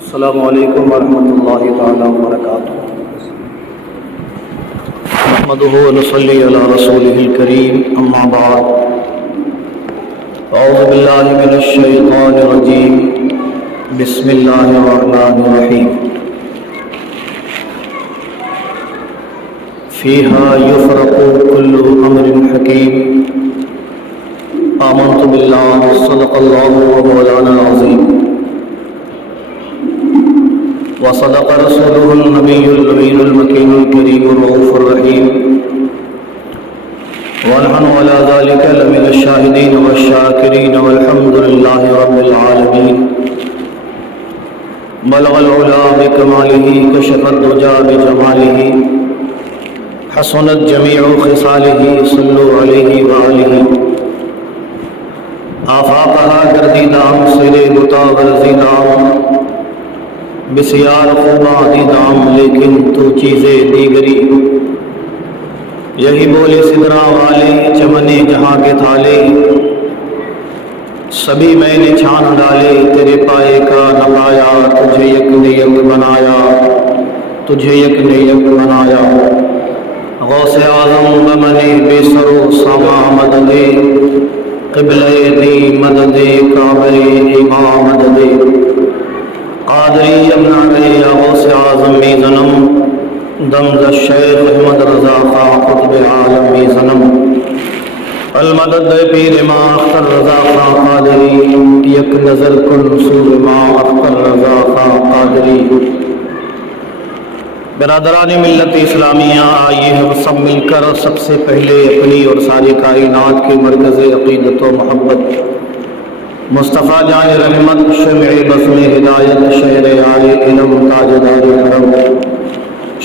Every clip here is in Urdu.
السلام علیکم ورحمۃ اللہ تعالی وبرکاتہ۔ نحمده ونصلی علی رسولہ الکریم، اما بعد، اعوذ باللہ من الشیطان الرجیم، بسم اللہ الرحمن الرحیم۔ فیہا یفرق کل امر حکیم۔ آمنت باللہ، صدق اللہ مولانا العظیم، وصدق رسوله النبی الامین المکین الکریم الرؤوف الرحیم، ونحن على ذلك لمن الشاہدین والشاکرین والحمد للہ رب العالمین۔ بلغ العلا بکمالہ، کشف الدجى بجمالہ، حسنت جمیع خصالہ، صلوا علیہ وآلہ۔ آفاقها گردیدام، سر بتا ورزیدام، بسیار خوبا دیدام، لیکن تو چیزیں دیگری۔ یہی بولے سدرا والے، چمنے جہاں کے تھالے، سبھی میں نے چھان ڈالے، تیرے پائے کا نہ پایا، تجھے یک نے یک بنایا، تجھے یک نے یک بنایا۔ غوث اعظم بمنے بے سر و ساما مدد، قبلہ دی مدد، کعبہ امام مدد۔ قادری ابن علی غوث اعظم می زنم، دمز الشیخ احمد رضا خان قطب عالم می زنم۔ المدد پیر ما اختر رضا خان قادری، یک نظر کن سور ما اختر رضا خان قادری۔ برادران ملت اسلامیہ، آئیے ہم سب مل کر سب سے پہلے اپنی اور ساری کائنات کے مرکز عقیدت و محبت مصطفیٰ جان رحمت، شمع بزم ہدایت، شہر عالی علم، تاجدار کرم،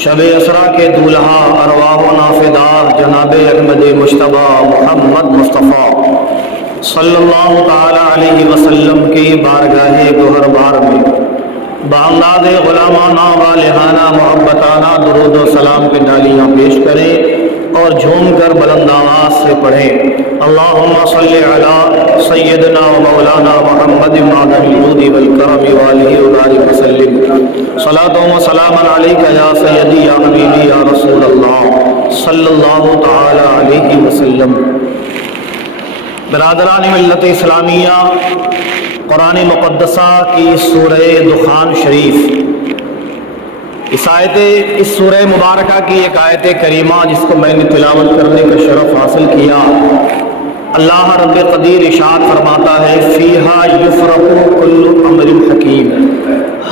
شب اسرا کے دولہا، ارواح و نافدار جناب احمد مجتبیٰ محمد مصطفیٰ صلی اللہ تعالی علیہ وسلم کی بارگاہ گوہر بار میں بانداد غلامانہ والہانہ محبتانہ درود و سلام کی ڈالیاں پیش کریں اور جھوم کر بلند آواز سے پڑھیں، اللہم صلی علی سیدنا و مولانا محمد معدن الجود والکرم والہ وبارک وسلم۔ صلاۃ و سلام علیک یا سیدی یا حبیبی یا رسول اللہ صلی اللہ تعالی علیہ وسلم۔ برادران ملت اسلامیہ، قرآن مقدسہ کی سورہ دخان شریف، اس سورہ مبارکہ کی ایک آیت کریمہ جس کو میں نے تلاوت کرنے کا شرف حاصل کیا، اللہ رب قدیر ارشاد فرماتا ہے، فیہا یفرق کل امر حکیم،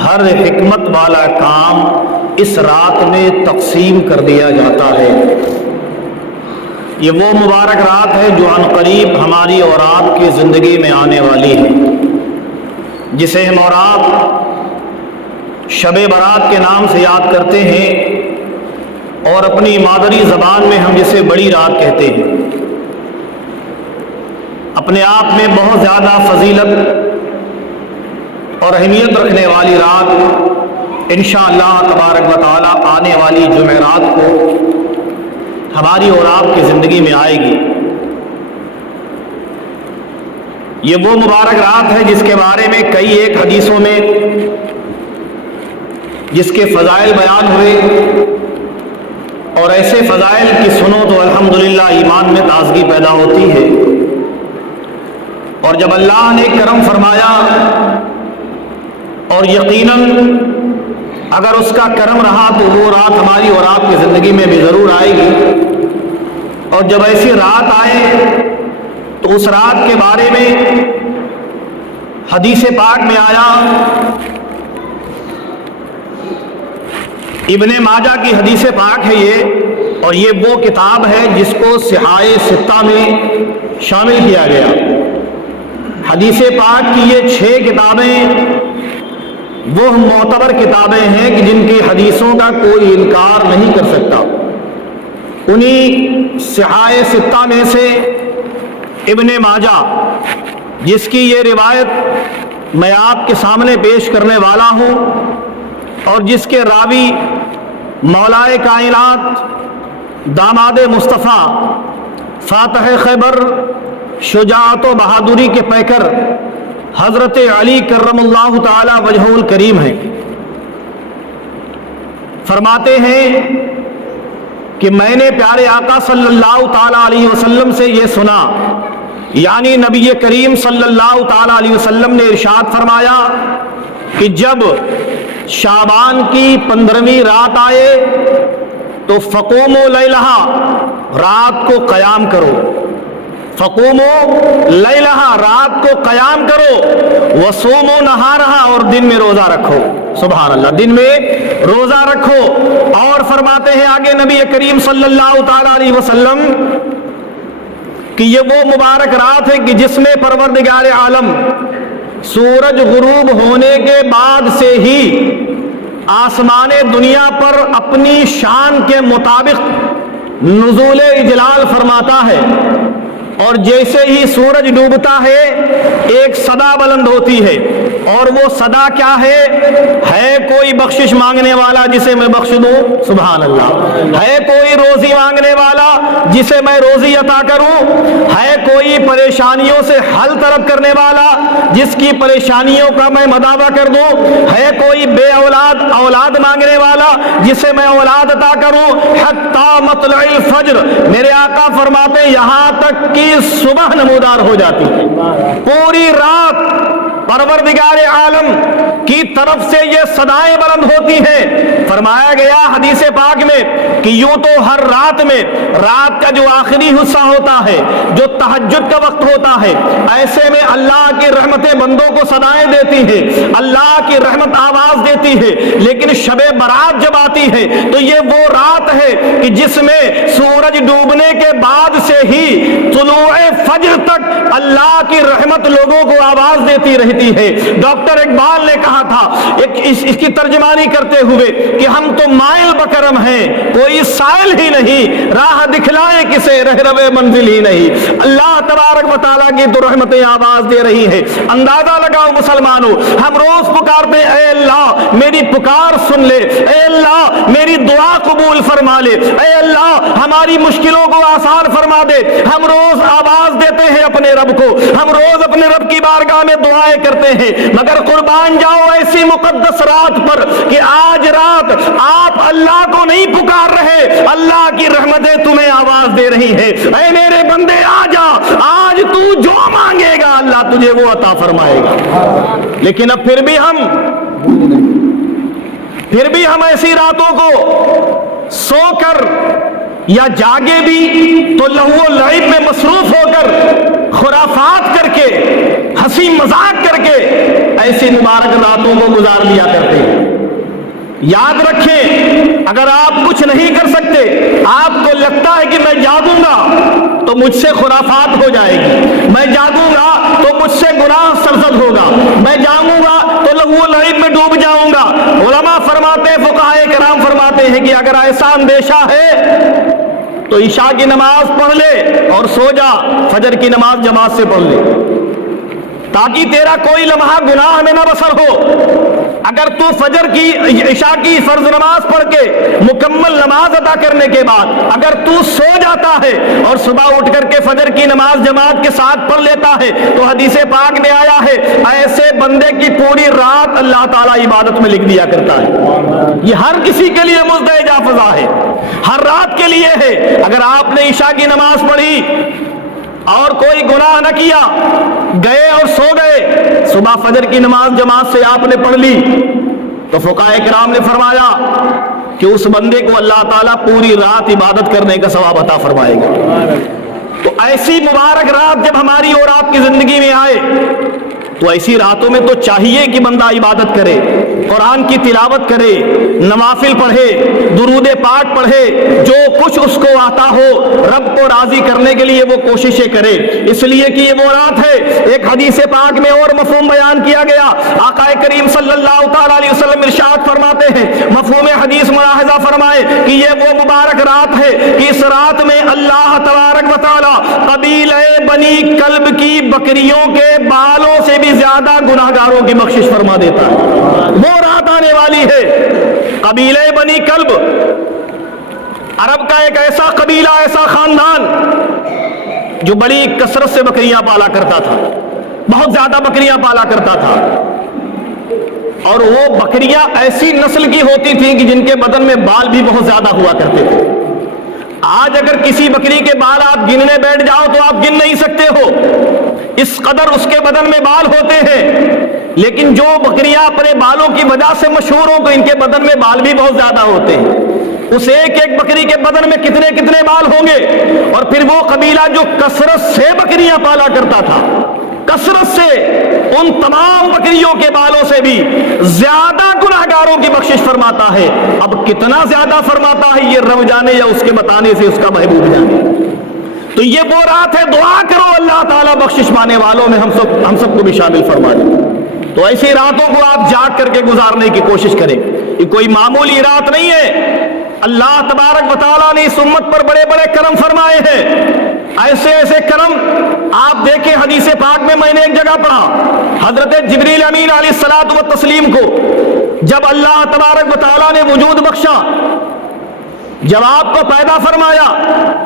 ہر حکمت والا کام اس رات میں تقسیم کر دیا جاتا ہے۔ یہ وہ مبارک رات ہے جو عنقریب ہماری اور آپ کی زندگی میں آنے والی ہے، جسے ہم اور آپ شب برات کے نام سے یاد کرتے ہیں، اور اپنی مادری زبان میں ہم جسے بڑی رات کہتے ہیں۔ اپنے آپ میں بہت زیادہ فضیلت اور اہمیت رکھنے والی رات انشاءاللہ تبارک و تعالی آنے والی جمعرات کو ہماری اور آپ کی زندگی میں آئے گی۔ یہ وہ مبارک رات ہے جس کے بارے میں کئی ایک حدیثوں میں جس کے فضائل بیان ہوئے، اور ایسے فضائل کی سنو تو الحمدللہ ایمان میں تازگی پیدا ہوتی ہے، اور جب اللہ نے کرم فرمایا، اور یقیناً اگر اس کا کرم رہا تو وہ رات ہماری اور آپ کی زندگی میں بھی ضرور آئے گی، اور جب ایسی رات آئے تو اس رات کے بارے میں حدیث پاک میں آیا، ابن ماجہ کی حدیث پاک ہے یہ، اور یہ وہ کتاب ہے جس کو صحاح ستہ میں شامل کیا گیا۔ حدیث پاک کی یہ 6 کتابیں وہ معتبر کتابیں ہیں کہ جن کی حدیثوں کا کوئی انکار نہیں کر سکتا۔ انہی صحاح ستہ میں سے ابن ماجہ، جس کی یہ روایت میں آپ کے سامنے پیش کرنے والا ہوں، اور جس کے راوی مولائے کائنات داماد مصطفیٰ فاتح خیبر شجاعت و بہادری کے پیکر حضرت علی کرم اللہ تعالی وجہ الکریم ہیں۔ فرماتے ہیں کہ میں نے پیارے آقا صلی اللہ تعالی علیہ وسلم سے یہ سنا، یعنی نبی کریم صلی اللہ تعالی علیہ وسلم نے ارشاد فرمایا کہ جب شعبان کی 15ویں رات آئے تو فقوموا لیلہا، رات کو قیام کرو، فقوموا لیلہا، رات کو قیام کرو، وصوموا نہارہا، اور دن میں روزہ رکھو، سبحان اللہ، دن میں روزہ رکھو۔ اور فرماتے ہیں آگے نبی کریم صلی اللہ تعالی علیہ وسلم کہ یہ وہ مبارک رات ہے کہ جس میں پروردگار عالم سورج غروب ہونے کے بعد سے ہی آسمان دنیا پر اپنی شان کے مطابق نزول اجلال فرماتا ہے، اور جیسے ہی سورج ڈوبتا ہے ایک صدا بلند ہوتی ہے، اور وہ صدا کیا ہے کوئی بخشش مانگنے والا جسے میں بخش دوں، سبحان اللہ، ہے کوئی روزی مانگنے والا جسے میں روزی عطا کروں، ہے کوئی پریشانیوں سے حل طلب کرنے والا جس کی پریشانیوں کا میں مداوع کر دوں، ہے کوئی بے اولاد مانگنے والا جسے میں اولاد عطا کروں، حتی مطلع الفجر، میرے آقا فرماتے ہیں یہاں تک کہ صبح نمودار ہو جاتی ہے، پوری رات پروردگار عالم کی طرف سے یہ صدائیں بلند ہوتی ہیں۔ فرمایا گیا حدیث پاک میں کہ یوں تو ہر رات میں رات کا جو آخری حصہ ہوتا ہے، جو تہجد کا وقت ہوتا ہے، ایسے میں اللہ کی رحمتیں بندوں کو صدائیں دیتی ہیں، اللہ کی رحمت آواز دیتی ہے، لیکن شب برات جب آتی ہے تو یہ وہ رات ہے کہ جس میں سورج ڈوبنے کے بعد سے ہی طلوع فجر تک اللہ کی رحمت لوگوں کو آواز دیتی رہتی ہے۔ ڈاکٹر اقبال نے کہا تھا اس کی ترجمانی کرتے ہوئے کہ ہم تو مائل بکرم ہیں، کوئی سائل ہی نہیں، راہ دکھلائے کسے رہرو منزل ہی نہیں۔ اللہ تبارک و تعالیٰ کی تو رحمتیں آواز دے رہی ہیں۔ اندازہ لگاؤ مسلمانوں، ہم روز پکارتے ہیں اے اللہ میری پکار سن لے، اے اللہ میری دعا قبول فرما لے، اے اللہ ہماری مشکلوں کو آسان فرما دے۔ ہم روز آواز دیتے ہیں اپنے رب کو، ہم روز اپنے رب کی بارگاہ میں دعائیں کرتے ہیں، مگر قربان جاؤ ایسی مقدس رات پر کہ آج رات آپ اللہ کو نہیں پکار رہے، اللہ کی رحمتیں تمہیں آواز دے رہی ہیں، اے میرے بندے آ جا، آج تو جو مانگے گا اللہ تجھے وہ عطا فرمائے گا۔ لیکن اب پھر بھی ہم ایسی راتوں کو سو کر یا جاگے بھی تو لہو و لعب میں مصروف ہو کر، خرافات کر کے، ہنسی مذاق کر کے ایسی مبارک راتوں کو گزار دیا کرتے ہیں۔ یاد رکھیں اگر آپ کچھ نہیں کر سکتے، آپ کو لگتا ہے کہ میں جاگوں گا تو مجھ سے خرافات ہو جائے گی، میں جاگوں گا تو مجھ سے گناہ سرزد ہوگا، میں جاگوں گا تو لہو و لعب میں ڈوب جاؤں گا۔ علماء فرماتے ہیں، فقہائے کرام فرماتے ہیں کہ اگر ایسا اندیشہ ہے تو عشاء کی نماز پڑھ لے اور سو جا، فجر کی نماز جماعت سے پڑھ لے تاکہ تیرا کوئی لمحہ گناہ میں نہ بسر ہو۔ اگر تو فجر کی عشاء کی فرض نماز پڑھ کے مکمل نماز ادا کرنے کے بعد اگر تو سو جاتا ہے اور صبح اٹھ کر کے فجر کی نماز جماعت کے ساتھ پڑھ لیتا ہے تو حدیث پاک میں آیا ہے ایسے بندے کی پوری رات اللہ تعالیٰ عبادت میں لکھ دیا کرتا ہے۔ یہ ہر کسی کے لیے مزدحج فضا ہے، ہر رات کے لیے ہے۔ اگر آپ نے عشاء کی نماز پڑھی اور کوئی گناہ نہ کیا، گئے اور سو گئے، صبح فجر کی نماز جماعت سے آپ نے پڑھ لی، تو فقہائے کرام نے فرمایا کہ اس بندے کو اللہ تعالیٰ پوری رات عبادت کرنے کا ثواب عطا فرمائے گا۔ تو ایسی مبارک رات جب ہماری اور آپ کی زندگی میں آئے تو ایسی راتوں میں تو چاہیے کہ بندہ عبادت کرے، قرآن کی تلاوت کرے، نوافل پڑھے، درود پاک پڑھے، جو کچھ اس کو آتا ہو رب کو راضی کرنے کے لیے وہ کوششیں کرے، اس لیے کہ یہ وہ رات ہے۔ ایک حدیث پاک میں اور مفہوم بیان کیا گیا، آقا کریم صلی اللہ تعالی علیہ وسلم ارشاد فرماتے ہیں، مفہوم حدیث ملاحظہ فرمائے کہ یہ وہ مبارک رات ہے کہ اس رات میں اللہ تبارک و تعالی قبیلہ بنی کلب کی بکریوں کے بالوں سے بھی زیادہ گناہگاروں کی بخشش فرما دیتا ہے۔ وہ رات آنے والی ہے، قبیلہ بنی کلب عرب کا ایک ایسا قبیلہ، ایسا خاندان جو بڑی کثرت سے بکریاں پالا کرتا تھا، بہت زیادہ بکریاں پالا کرتا تھا۔ اور وہ بکریاں ایسی نسل کی ہوتی تھیں کہ جن کے بدن میں بال بھی بہت زیادہ ہوا کرتے تھے۔ آج اگر کسی بکری کے بال آپ گننے بیٹھ جاؤ تو آپ گن نہیں سکتے ہو، اس قدر اس کے بدن میں بال ہوتے ہیں۔ لیکن جو بکریاں اپنے بالوں کی وجہ سے مشہور ہوں تو ان کے بدن میں بال بھی بہت زیادہ ہوتے ہیں۔ اس ایک ایک بکری کے بدن میں کتنے کتنے بال ہوں گے۔ اور پھر وہ قبیلہ جو کثرت سے بکریاں پالا کرتا تھا، کثرت سے، ان تمام بکریوں کے بالوں سے بھی زیادہ گناہگاروں کی بخشش فرماتا ہے۔ اب کتنا زیادہ فرماتا ہے یہ رب جانے یا اس کے بتانے سے اس کا محبوب جانے۔ تو یہ وہ رات ہے، دعا کرو اللہ تعالیٰ بخشش پانے والوں میں ہم سب کو بھی شامل فرما دے۔ تو ایسی راتوں کو آپ جاگ کر کے گزارنے کی کوشش کریں۔ یہ کوئی معمولی رات نہیں ہے۔ اللہ تبارک و تعالیٰ نے اس امت پر بڑے بڑے کرم فرمائے ہیں، ایسے ایسے کرم آپ دیکھیں۔ حدیث پاک میں نے ایک جگہ پڑھا، حضرت جبریل امین علیہ الصلاۃ والتسلیم کو جب اللہ تبارک و تعالیٰ نے وجود بخشا، جب آپ کو پیدا فرمایا،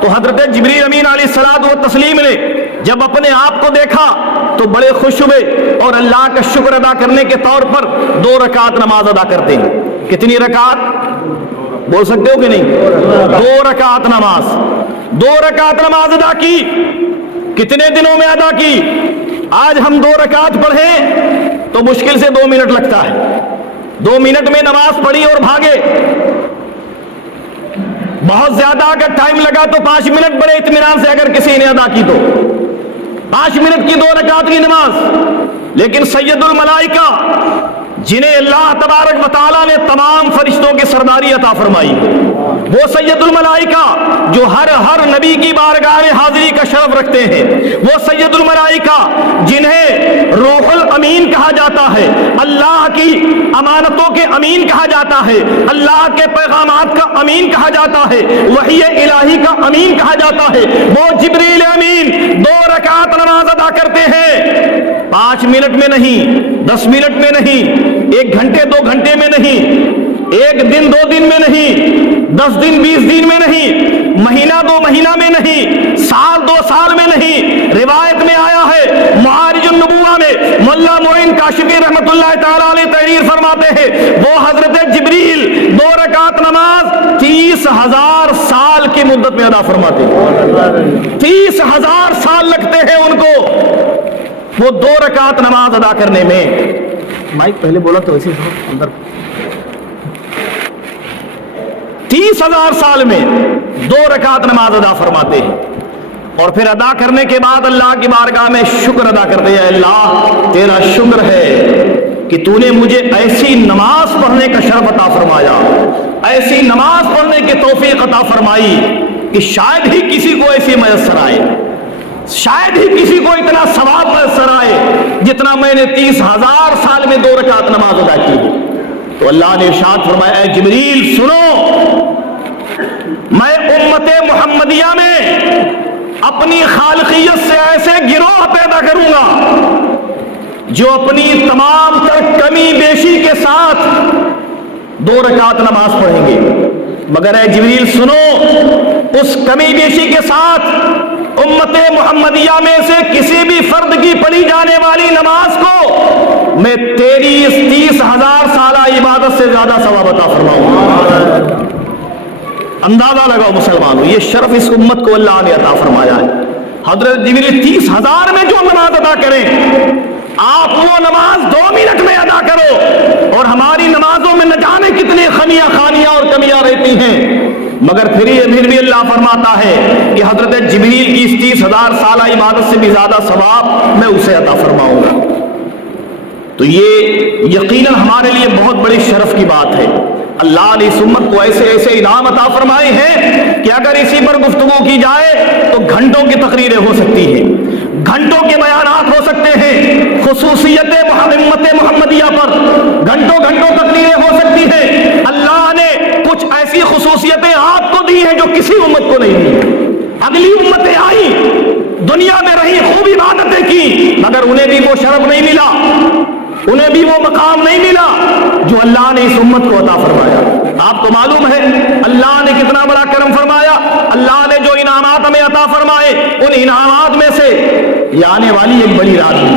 تو حضرت جبریل امین علیہ الصلاۃ والتسلیم نے جب اپنے آپ کو دیکھا تو بڑے خوش ہوئے اور اللہ کا شکر ادا کرنے کے طور پر 2 رکعت نماز ادا کرتے ہیں۔ کتنی رکعت بول سکتے ہو کہ نہیں؟ 2 رکعت نماز، 2 رکعت نماز ادا کی۔ کتنے دنوں میں ادا کی؟ آج ہم 2 رکعت پڑھیں تو مشکل سے 2 منٹ لگتا ہے۔ 2 منٹ میں نماز پڑھی اور بھاگے۔ بہت زیادہ اگر ٹائم لگا تو 5 منٹ بڑے اطمینان سے اگر کسی نے ادا کی تو 5 منٹ کی 2 رکعت کی نماز۔ لیکن سید الملائکہ جنہیں اللہ تبارک و تعالیٰ نے تمام فرشتوں کی سرداری عطا فرمائی، وہ سید الملائکہ جو ہر نبی کی بارگاہ میں حاضری کا شرف رکھتے ہیں، وہ سید الملائکہ جنہیں روح الامین کہا جاتا ہے، اللہ کی امانتوں کے امین کہا جاتا ہے، اللہ کے پیغامات کا امین کہا جاتا ہے، وحی الہی کا امین کہا جاتا ہے، وہ جبریل امین 2 رکعت نماز ادا کرتے ہیں۔ 5 منٹ میں نہیں، 10 منٹ میں نہیں، 1 گھنٹے 2 گھنٹے میں نہیں، 1 دن 2 دن میں نہیں، 10 دن 20 دن میں نہیں، مہینہ 2 مہینہ میں نہیں، سال 2 سال میں نہیں۔ روایت میں آیا ہے، معارج النبوہ میں ملا معین کاشفی رحمۃ اللہ تعالیٰ علیہ تحریر فرماتے ہیں، وہ حضرت جبریل 2 رکعت نماز 30,000 سال کی مدت میں ادا فرماتے ہیں۔ 30,000 سال لگتے ہیں ان کو وہ 2 رکعت نماز ادا کرنے میں۔ مائک پہلے بولا تو ویسے اندر 30,000 سال میں 2 رکعت نماز ادا فرماتے ہیں، اور پھر ادا کرنے کے بعد اللہ کی بارگاہ میں شکر ادا کرتے ہیں، اللہ تیرا شکر ہے کہ تو نے مجھے ایسی نماز پڑھنے کا شرف عطا فرمایا، ایسی نماز پڑھنے کی توفیق عطا فرمائی کہ شاید ہی کسی کو ایسی میسر آئے، شاید ہی کسی کو اتنا ثواب میسر آئے جتنا میں نے 30,000 سال میں 2 رکعت نماز ادا کی۔ تو اللہ نے ارشاد فرمایا، اے جبریل سنو، میں امت محمدیہ میں اپنی خالقیت سے ایسے گروہ پیدا کروں گا جو اپنی تمام تر کمی بیشی کے ساتھ 2 رکعت نماز پڑھیں گے، مگر اے جبریل سنو، اس کمی بیشی کے ساتھ امت محمدیہ میں سے کسی بھی فرد کی پڑھی جانے والی نماز کو میں تیری اس 30,000 سالہ عبادت سے زیادہ ثواب عطا فرماؤں گا۔ اندازہ لگاؤ مسلمانوں، یہ شرف اس امت کو اللہ نے عطا فرمایا ہے۔ حضرت جبریل 30,000 میں جو نماز ادا کریں، آپ وہ نماز 2 منٹ میں ادا کرو، اور ہماری نمازوں میں نہ جانے کتنی خانیاں اور کمیاں رہتی ہیں، مگر پھر بھی اللہ فرماتا ہے کہ حضرت جبریل کی اس 30,000 سالہ عبادت سے بھی زیادہ ثواب میں اسے عطا فرماؤں گا۔ تو یہ یقیناً ہمارے لیے بہت بڑی شرف کی بات ہے۔ اللہ نے اس امت کو ایسے ایسے انعام عطا فرمائے ہیں کہ اگر اسی پر گفتگو کی جائے تو گھنٹوں کی تقریریں ہو سکتی ہیں، گھنٹوں کے بیانات ہو سکتے ہیں، خصوصیت امت محمدیہ پر گھنٹوں تقریریں ہو سکتی ہیں۔ اللہ نے کچھ ایسی خصوصیتیں آپ کو دی ہیں جو کسی امت کو نہیں دی۔ اگلی امتیں آئی، دنیا میں رہی، خوب عبادتیں کی، مگر انہیں بھی وہ شرف نہیں ملا، انہیں بھی وہ مقام نہیں ملا جو اللہ نے اس امت کو عطا فرمایا۔ آپ کو معلوم ہے اللہ نے کتنا بڑا کرم فرمایا، اللہ نے جو انعامات ہمیں عطا فرمائے، ان انعامات میں سے یہ آنے والی ایک بڑی رات ہے،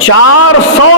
400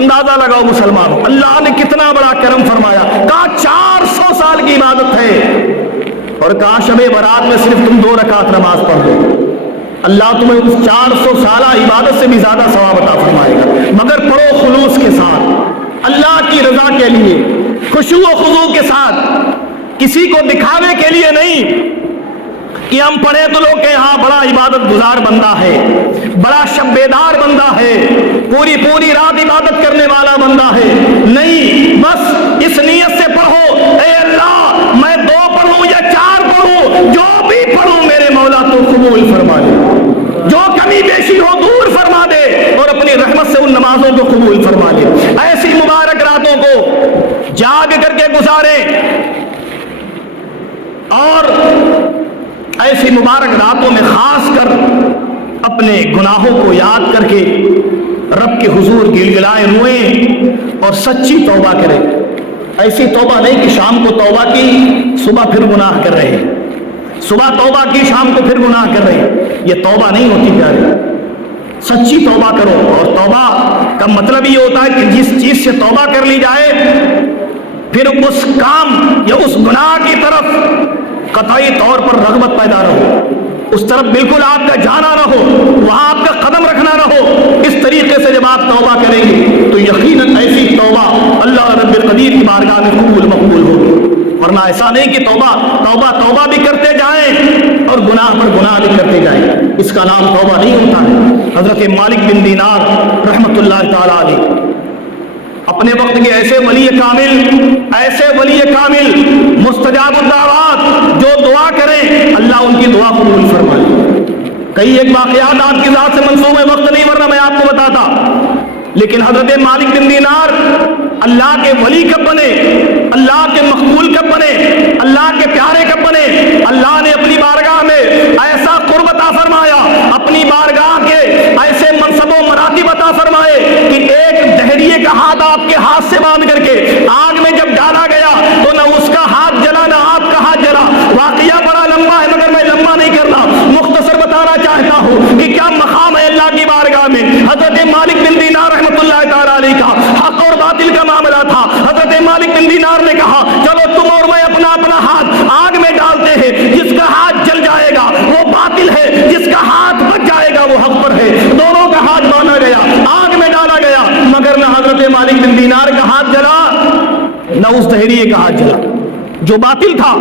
اندازہ لگاؤ مسلمانوں، اللہ نے کتنا بڑا کرم فرمایا. کہا 400 سال کی عبادت ہے، اور کہا شب برات میں صرف تم 2 رکعت نماز پڑھ لو، اللہ تمہیں اس 400 سالہ عبادت سے بھی زیادہ ثواب عطا فرمائے گا. مگر پڑھو خلوص کے ساتھ، اللہ کی رضا کے لیے، خشوع و خضوع کے ساتھ، کسی کو دکھاوے کے لیے نہیں کہ ہم پڑھیں تو لوگ کہ ہاں بڑا عبادت گزار بندہ ہے، بڑا شب بیدار بندہ ہے، پوری رات عبادت کرنے والا بندہ ہے. نہیں، بس اس نیت سے پڑھو، اے اللہ میں 2 پڑھوں یا 4 پڑھوں، جو بھی پڑھوں میرے مولا تو قبول فرما دے، جو کمی بیشی ہو دور فرما دے، اور اپنی رحمت سے ان نمازوں کو قبول فرما دے. ایسی مبارک راتوں کو جاگ کر کے گزاریں، اور ایسی مبارک راتوں میں خاص کر اپنے گناہوں کو یاد کر کے رب کے حضور گلگلائے روئیں اور سچی توبہ کریں. ایسی توبہ نہیں کہ شام کو توبہ کی صبح پھر گناہ کر رہے ہیں، صبح توبہ کی شام کو پھر گناہ کر رہے ہیں. یہ توبہ نہیں ہوتی پیارے. سچی توبہ کرو، اور توبہ کا مطلب یہ ہوتا ہے کہ جس چیز سے توبہ کر لی جائے پھر اس کام یا اس گناہ کی طرف قطعی طور پر رغبت پیدا نہ ہو، اس طرف بالکل آپ کا جانا نہ ہو، وہاں آپ کا قدم رکھنا نہ ہو. اس طریقے سے جب آپ توبہ کریں گے تو یقیناً ایسی توبہ اللہ رب القدیر کی بارگاہ میں قبول مقبول ہوگی. ورنہ ایسا نہیں کہ توبہ بھی کرتے جائیں اور گناہ پر گناہ بھی کرتے جائیں، اس کا نام توبہ نہیں ہوتا ہے. حضرت مالک بن دینار رحمۃ اللہ تعالی علیہ اپنے وقت کے ایسے ولی کامل مستجاب الدعوات، جو دعا کریں اللہ ان کی دعا قبول فرمائے. کئی ایک واقعات آپ کی ذات سے منسوب ہے، وقت نہیں ورنہ میں آپ کو بتاتا. لیکن حضرت مالک بن دینار اللہ کے ولی کب بنے، اللہ کے مقبول کب بنے، اللہ کے پیارے کب بنے؟ اللہ نے اپنی بارگاہ میں ایسا قرب عطا فرمایا، اپنی بارگاہ کے ایسے منصب و مراتب عطا فرمائے کہ ایک دہریے کا ہاتھ آپ کے ہاتھ سے باندھ کر کے آگ میں جب ڈالا گیا تو نہ اس کا ہاتھ جلا نہ آپ کا ہاتھ جلا. واقعہ بڑا لمبا ہے مگر میں لمبا نہیں کرنا، مختصر بتانا چاہتا ہوں کہ کیا مقام ہے اللہ کی بارگاہ میں. حضرت مالک بن دینار رحمۃ اللہ تعالی علیہ کا حق اور باطل کا معاملہ تھا. حضرت مالک بن دینار نے کہا چلو تم اور میں اپنا ہاتھ آگ میں ڈالتے ہیں، جس کا ہاتھ جل جائے گا وہ باطل ہے، جس کا ہاتھ بچ جائے گا وہ حق پر ہے. دونوں کا ہاتھ باندھا گیا، آگ میں ڈالا گیا، مگر نہ حضرت مالک بن دینار کا ہاتھ جلا نہ اس دہریے کا ہاتھ جلا جو باطل تھا.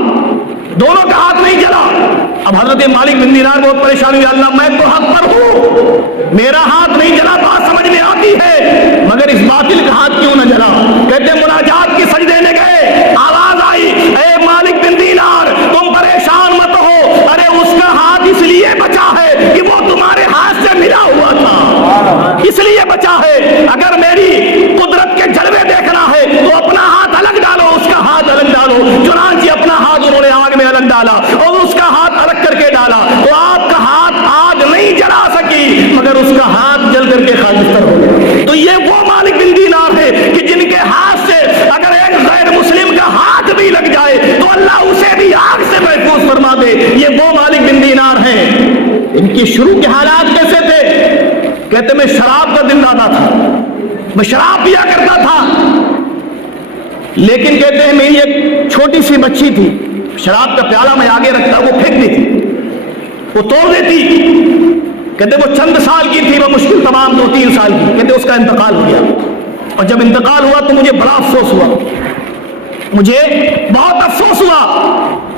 دونوں کا ہاتھ نہیں جلا. اب حضرت مالک بن دینار بہت پریشان ہوئے، اللہ میں تو حق پر ہوں، میرا ہاتھ نہیں جلا، بات سمجھ میں آتی ہے، مگر اس باطل کا ہاتھ کیوں نہ جلا؟ کہتے مناجات کے سجدے میں گئے، آواز آئی اے مالک بن دینار تم پریشان مت ہو، ارے اس کا ہاتھ اس لیے بچا ہے کہ وہ تمہارے ہاتھ سے ملا ہوا تھا، اس لیے بچا ہے. اگر میری قدرت کے جلوے دیکھنا ہے تو اپنا ہاتھ الگ ڈالو، اس کا ہاتھ الگ ڈالو. چنانچہ اپنا ہاتھ انہوں نے آگ میں الگ ڈالا اور اس کا ہاتھ الگ کر کے ڈالا، تو آپ کا ہاتھ آگ نہیں جلا سکی مگر اس کا ہاتھ جل کر کے خاکستر ہو گیا. تو یہ وہ مالک بن دینار ہے کہ جن کے ہاتھ سے اگر ایک غیر مسلم کا ہاتھ بھی لگ جائے تو اللہ اسے بھی آگ سے محفوظ فرما دے. یہ وہ مالک بن دینار ہیں. ان کی شروع کے حالات کیسے تھے؟ کہتے میں شراب کا دل دادا تھا، میں شراب پیا کرتا تھا، لیکن کہتے ہیں میری ایک چھوٹی سی بچی تھی، شراب کا پیالہ میں آگے رکھتا، وہ پھینک دیتی، وہ توڑ دیتی. کہتے وہ چند سال کی تھی، وہ مشکل تمام 2-3 سال کی. کہتے اس کا انتقال ہو گیا، اور جب انتقال ہوا تو مجھے بڑا افسوس ہوا، مجھے بہت افسوس ہوا،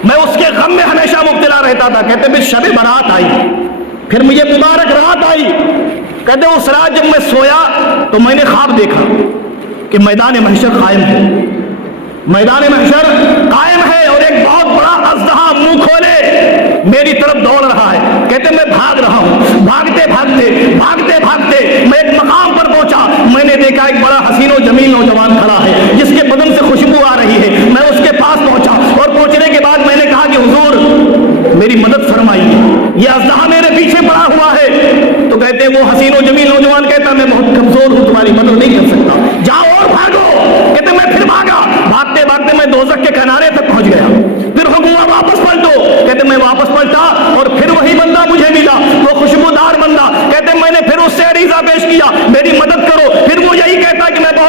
میں اس کے غم میں ہمیشہ مبتلا رہتا تھا. کہتے پھر شب برات آئی، پھر مجھے مبارک رات آئی. کہتے اس رات جب میں سویا تو میں نے خواب دیکھا کہ میدان محشر قائم ہے، میدان محشر قائم ہے اور ایک بہت بڑا اژدہا منہ کھولے میری طرف دوڑ رہا ہے. کہتے میں بھاگ رہا ہوں، بھاگتے میں ایک مقام پر پہنچا. میں نے دیکھا ایک بڑا حسین و جمیل نوجوان کھڑا ہے جس کے بدن سے خوشبو آ رہی ہے. میں اس کے پاس پہنچا اور پہنچنے کے بعد میں نے کہا کہ حضور میری مدد فرمائیے، یہ اژدہا میرے پیچھے پڑا ہوا ہے. تو کہتے وہ حسین و جمیل نوجوان کہتا میں بہت کمزور ہوں، تمہاری مدد نہیں کر سکتا، جاؤ اور بھاگو. کہتے میں پھر بھاگا، بھاگتے میں دوزخ کے کنارے تک پہنچ گیا. پھر حکم ہوا واپس پلٹو. کہتے میں واپس پلٹا اور پھر وہی بندہ مجھے ملا، وہ خوشبودار بندہ. کہتے میں نے پھر اس سے عریضہ پیش کیا میری مدد کرو. پھر وہ یہی کہتا کہ میں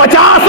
50